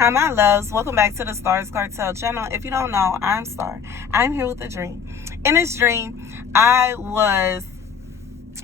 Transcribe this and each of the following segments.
Hi, my loves. Welcome back to the Starscartel channel. If you don't know, I'm Star. I'm here with a dream. In this dream, I was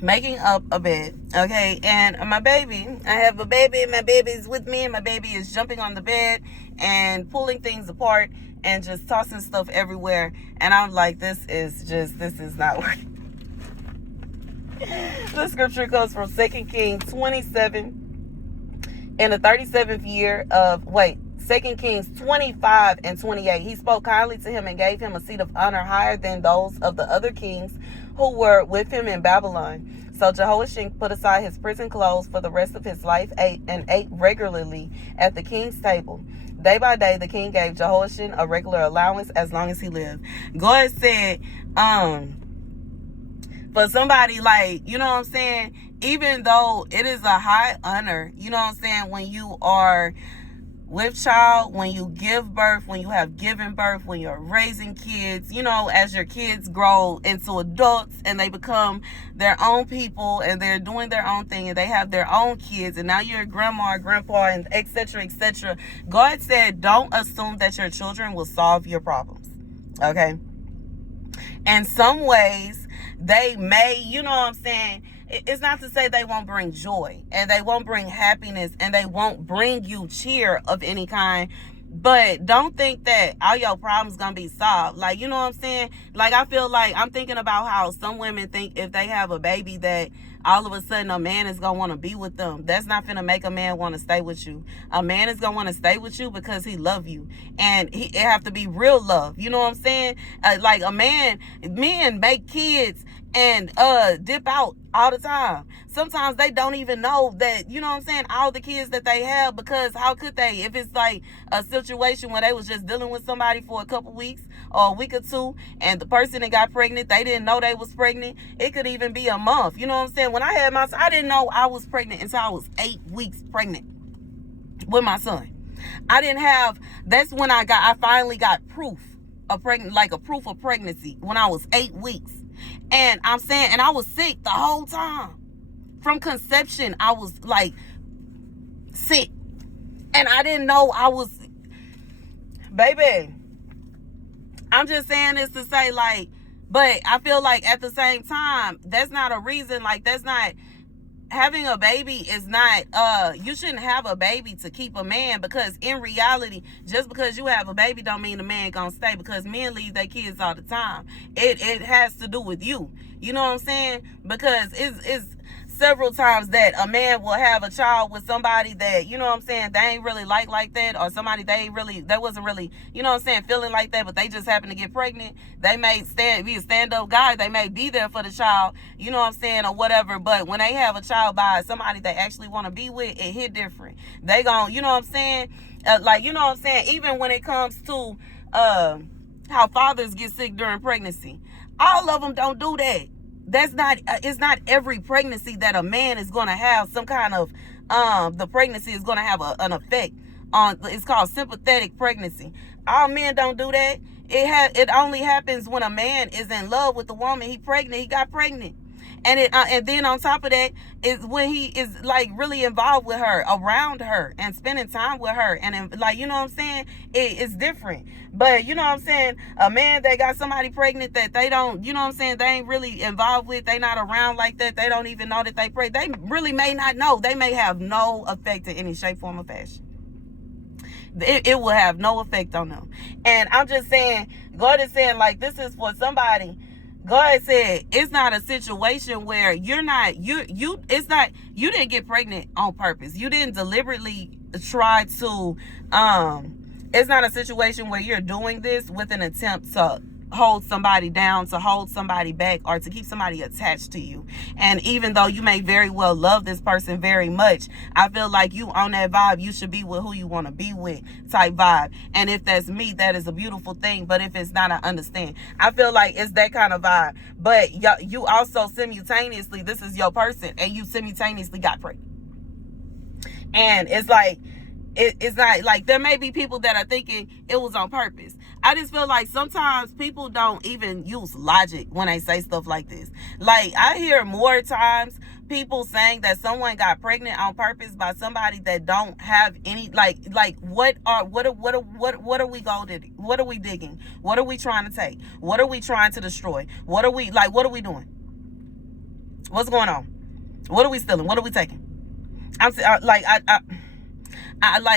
making up a bed, okay? And my baby, I have a baby, and my baby's with me, and my baby is jumping on the bed and pulling things apart and just tossing stuff everywhere. And I'm like, this is not working. The scripture comes from 2 Kings 27. In the 37th year of, 2 Kings 25 and 28, he spoke kindly to him and gave him a seat of honor higher than those of the other kings who were with him in Babylon. So Jehoiakim put aside his prison clothes for the rest of his life, ate regularly at the king's table. Day by day, the king gave Jehoiakim a regular allowance as long as he lived. God said, for somebody like, you know what I'm saying, even though it is a high honor, you know what I'm saying, when you are with child, when you give birth, when you have given birth, when you're raising kids, you know, as your kids grow into adults and they become their own people and they're doing their own thing and they have their own kids and now you're a grandma or grandpa and etc. etc. God said, don't assume that your children will solve your problems. Okay. In some ways, they may, you know what I'm saying, it's not to say they won't bring joy and they won't bring happiness and they won't bring you cheer of any kind. But don't think that all your problems gonna be solved. Like, you know what I'm saying? Like, I feel like I'm thinking about how some women think if they have a baby that all of a sudden a man is gonna want to be with them. That's not gonna make a man want to stay with you. A man is gonna want to stay with you because he love you, and it have to be real love. You know what I'm saying? Like men make kids and dip out all the time. Sometimes they don't even know that, you know what I'm saying, all the kids that they have, because how could they? If it's like a situation where they was just dealing with somebody for a couple weeks or a week or two and the person that got pregnant, they didn't know they was pregnant. It could even be a month. You know what I'm saying? When I had my son, I didn't know I was pregnant until I was 8 weeks pregnant with my son. That's when I finally got proof of proof of pregnancy when I was 8 weeks. And I'm saying, and I was sick the whole time. From conception, I was like sick. And I didn't know I was, baby, I'm just saying this to say, like, but I feel like at the same time, that's not a reason, like, that's not, having a baby is not, you shouldn't have a baby to keep a man, because in reality, just because you have a baby don't mean the man gonna stay, because men leave their kids all the time. It has to do with you. You know what I'm saying? Because it's several times that a man will have a child with somebody that, you know what I'm saying, they ain't really like that, or somebody they wasn't really, you know what I'm saying, feeling like that, but they just happen to get pregnant. They may be a stand-up guy, they may be there for the child, you know what I'm saying, or whatever, but when they have a child by somebody they actually want to be with, it hit different. They gon', you know what I'm saying, like, you know what I'm saying, even when it comes to how fathers get sick during pregnancy, all of them don't do that. It's not every pregnancy that a man is going to have some kind of, the pregnancy is going to have an effect on, it's called sympathetic pregnancy. All men don't do that. It only happens when a man is in love with the woman. He got pregnant. And then on top of that is when he is like really involved with her, around her, and spending time with her, and like, you know what I'm saying, it's different. But you know what I'm saying, a man that got somebody pregnant that they don't, you know what I'm saying, they ain't really involved with, they not around like that, they don't even know that they pregnant, they really may not know, they may have no effect in any shape, form, or fashion. It will have no effect on them. And I'm just saying, God is saying, like, this is for somebody. God said it's not a situation where you didn't get pregnant on purpose. You didn't deliberately try to, it's not a situation where you're doing this with an attempt to hold somebody down, to hold somebody back, or to keep somebody attached to you. And even though you may very well love this person very much, I feel like you on that vibe, you should be with who you want to be with type vibe. And if that's me, that is a beautiful thing. But if it's not, I understand. I feel like it's that kind of vibe. But you also simultaneously, this is your person, and you simultaneously got pregnant. And it's like, it's not like, there may be people that are thinking it was on purpose. I just feel like sometimes people don't even use logic when they say stuff like this. Like, I hear more times people saying that someone got pregnant on purpose by somebody that don't have any, what are we going? What are we digging? What are we trying to take? What are we trying to destroy? What are we doing? What's going on? What are we stealing? What are we taking?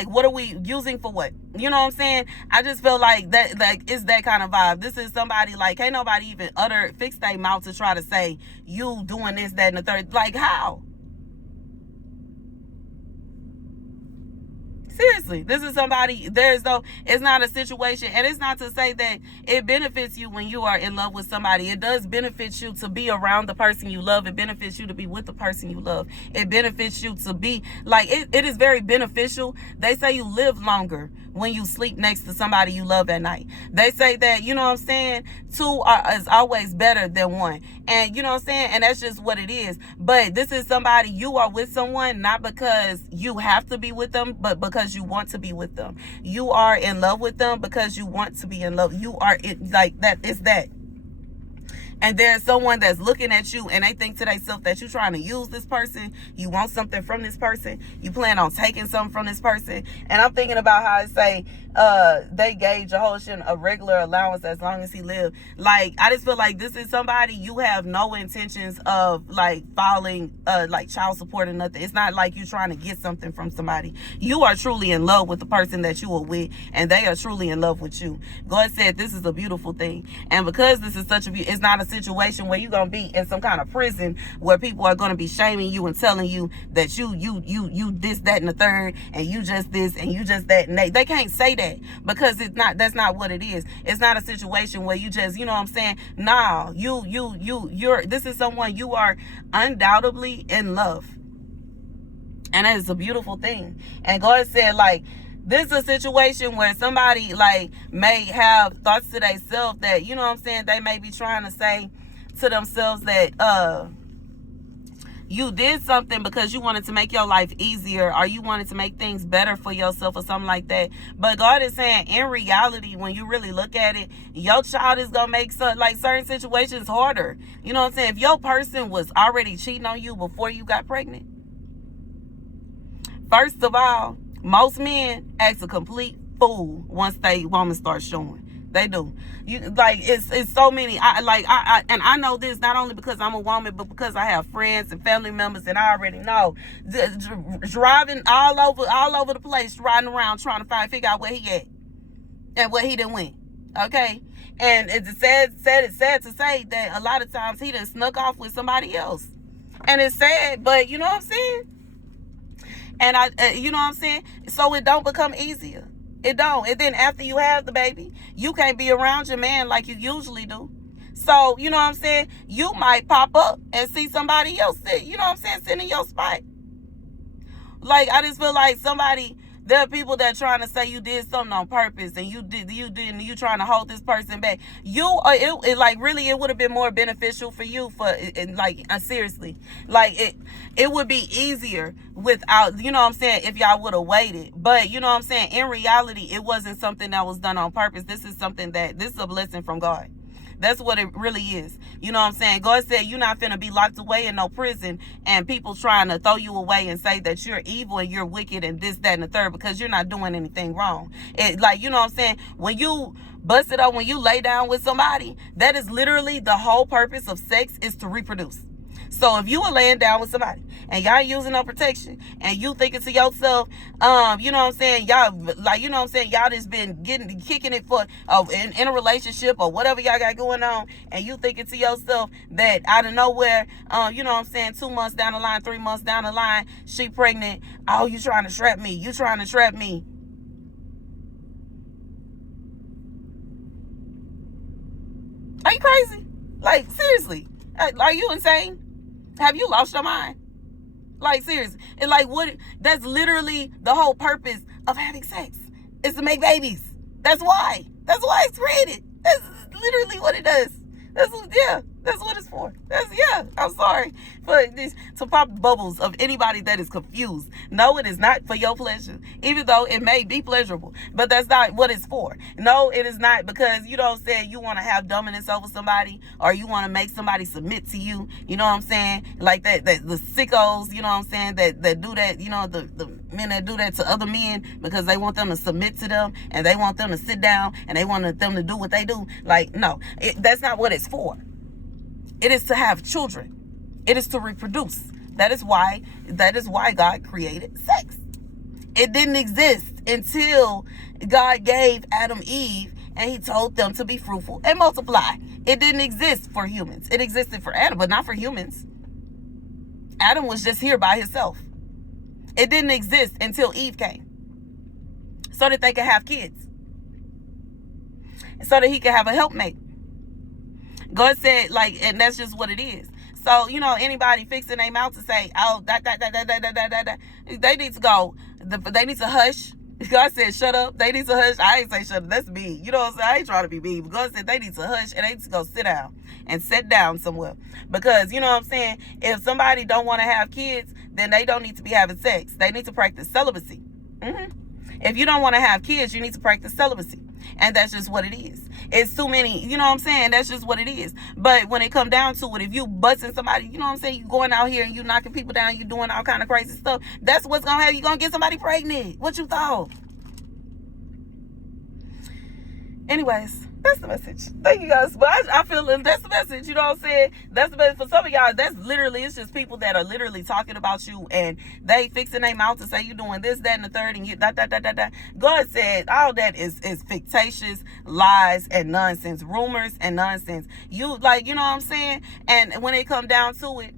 What are we using for what? You know what I'm saying? I just feel like that, it's that kind of vibe. This is somebody, ain't nobody even fix their mouth to try to say you doing this, that, and the third. How? Seriously, this is somebody, it's not a situation, and it's not to say that it benefits you when you are in love with somebody. It does benefit you to be around the person you love. It benefits you to be with the person you love. It benefits you to be, it is very beneficial. They say you live longer when you sleep next to somebody you love at night. They say that, you know what I'm saying, two is always better than one. And you know what I'm saying? And that's just what it is. But this is somebody, you are with someone not because you have to be with them, but because you want to be with them. You are in love with them because you want to be in love. You are that. It's that. And there's someone that's looking at you and they think to themselves that you're trying to use this person. You want something from this person. You plan on taking something from this person. And I'm thinking about how I say, they gave Jehoshaphat a regular allowance as long as he lived. I just feel like this is somebody you have no intentions of filing child support or nothing. It's not like you're trying to get something from somebody. You are truly in love with the person that you are with, and they are truly in love with you. God said this is a beautiful thing. And because this is it's not a situation where you're going to be in some kind of prison where people are going to be shaming you and telling you that you this, that, and the third, and you just this, and you just that, and they can't say that. Because that's not what it is. It's not a situation where you just, you know what I'm saying? No, this is someone you are undoubtedly in love. And that is a beautiful thing. And God said, this is a situation where somebody may have thoughts to themselves that, you know what I'm saying, they may be trying to say to themselves that you did something because you wanted to make your life easier, or you wanted to make things better for yourself or something like that. But God is saying, in reality, when you really look at it, your child is going to make certain situations harder. You know what I'm saying? If your person was already cheating on you before you got pregnant, first of all, most men act a complete fool once they woman starts showing. They do. It's so many. I know this not only because I'm a woman, but because I have friends and family members, and I already know driving all over the place, riding around trying to figure out where he at and where he done went. Okay, and it's sad to say that a lot of times he done snuck off with somebody else, and it's sad, but you know what I'm saying. And you know what I'm saying. So it don't become easier. It don't. And then after you have the baby, you can't be around your man like you usually do. So, you know what I'm saying? You might pop up and see somebody else sit, you know what I'm saying, sitting in your spot. I just feel like there are people that are trying to say you did something on purpose and you didn't, you trying to hold this person back. Really, it would have been more beneficial for you seriously. It would be easier without, you know what I'm saying, if y'all would have waited. But, you know what I'm saying, in reality, it wasn't something that was done on purpose. This is a blessing from God. That's what it really is. You know what I'm saying? God said you're not finna be locked away in no prison and people trying to throw you away and say that you're evil and you're wicked and this, that, and the third because you're not doing anything wrong. You know what I'm saying? When you bust it up, when you lay down with somebody, that is literally the whole purpose of sex, is to reproduce. So if you are laying down with somebody and y'all using no protection and you thinking to yourself, you know what I'm saying, y'all, you know what I'm saying, y'all just been kicking it for in a relationship or whatever y'all got going on, and you thinking to yourself that out of nowhere, you know what I'm saying, 2 months down the line, 3 months down the line, she pregnant. Oh, you trying to trap me. You trying to trap me. Are you crazy? Seriously. Are you insane? Have you lost your mind? Seriously. And what? That's literally the whole purpose of having sex, is to make babies. That's why. That's why it's created. That's literally what it does. That's That's what it's for. I'm sorry for this, to pop bubbles of anybody that is confused. No, it is not for your pleasure, even though it may be pleasurable, but that's not what it's for. No, it is not, because you don't say you want to have dominance over somebody, or you want to make somebody submit to you. You know what I'm saying? Like that the sickos, you know what I'm saying, that do that, you know, the men that do that to other men because they want them to submit to them, and they want them to sit down, and they want them to do what they do. Like, no, that's not what it's for. It is to have children. It is to reproduce. That is why God created sex. It didn't exist until God gave Adam Eve, and he told them to be fruitful and multiply. It didn't exist for humans. It existed for Adam, but not for humans. Adam was just here by himself. It didn't exist until Eve came, so that they could have kids, so that he could have a helpmate. God said, like, and that's just what it is. So, you know, anybody fixing their mouth to say, oh, they need to go. They need to hush. God said, shut up. They need to hush. I ain't say shut up. That's me. You know what I'm saying? I ain't trying to be mean. But God said they need to hush, and they need to go sit down and sit down somewhere. Because, you know what I'm saying? If somebody don't want to have kids, then they don't need to be having sex. They need to practice celibacy. If you don't want to have kids, you need to practice celibacy. And that's just what it is. It's too many, you know what I'm saying? That's just what it is. But when it come down to it, if you busting somebody, you know what I'm saying? You going out here and you knocking people down, you doing all kind of crazy stuff. That's what's going to happen. You're going to get somebody pregnant. What you thought? Anyways, that's the message. Thank you guys. But I feel that's the message. You know what I'm saying? That's the message. For some of y'all, that's literally, it's just people that are literally talking about you, and they fixing their mouth to say you doing this, that, and the third, and you da. God said all that is fictitious lies and nonsense, rumors and nonsense. You, like, you know what I'm saying? And when it come down to it,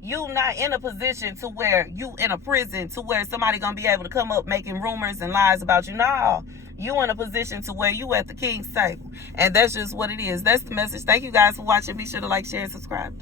you not in a position to where you in a prison to where somebody gonna be able to come up making rumors and lies about you. No, you in a position to where you at the king's table, and that's just what it is. That's the message. Thank you guys for watching. Be sure to like, share, and subscribe.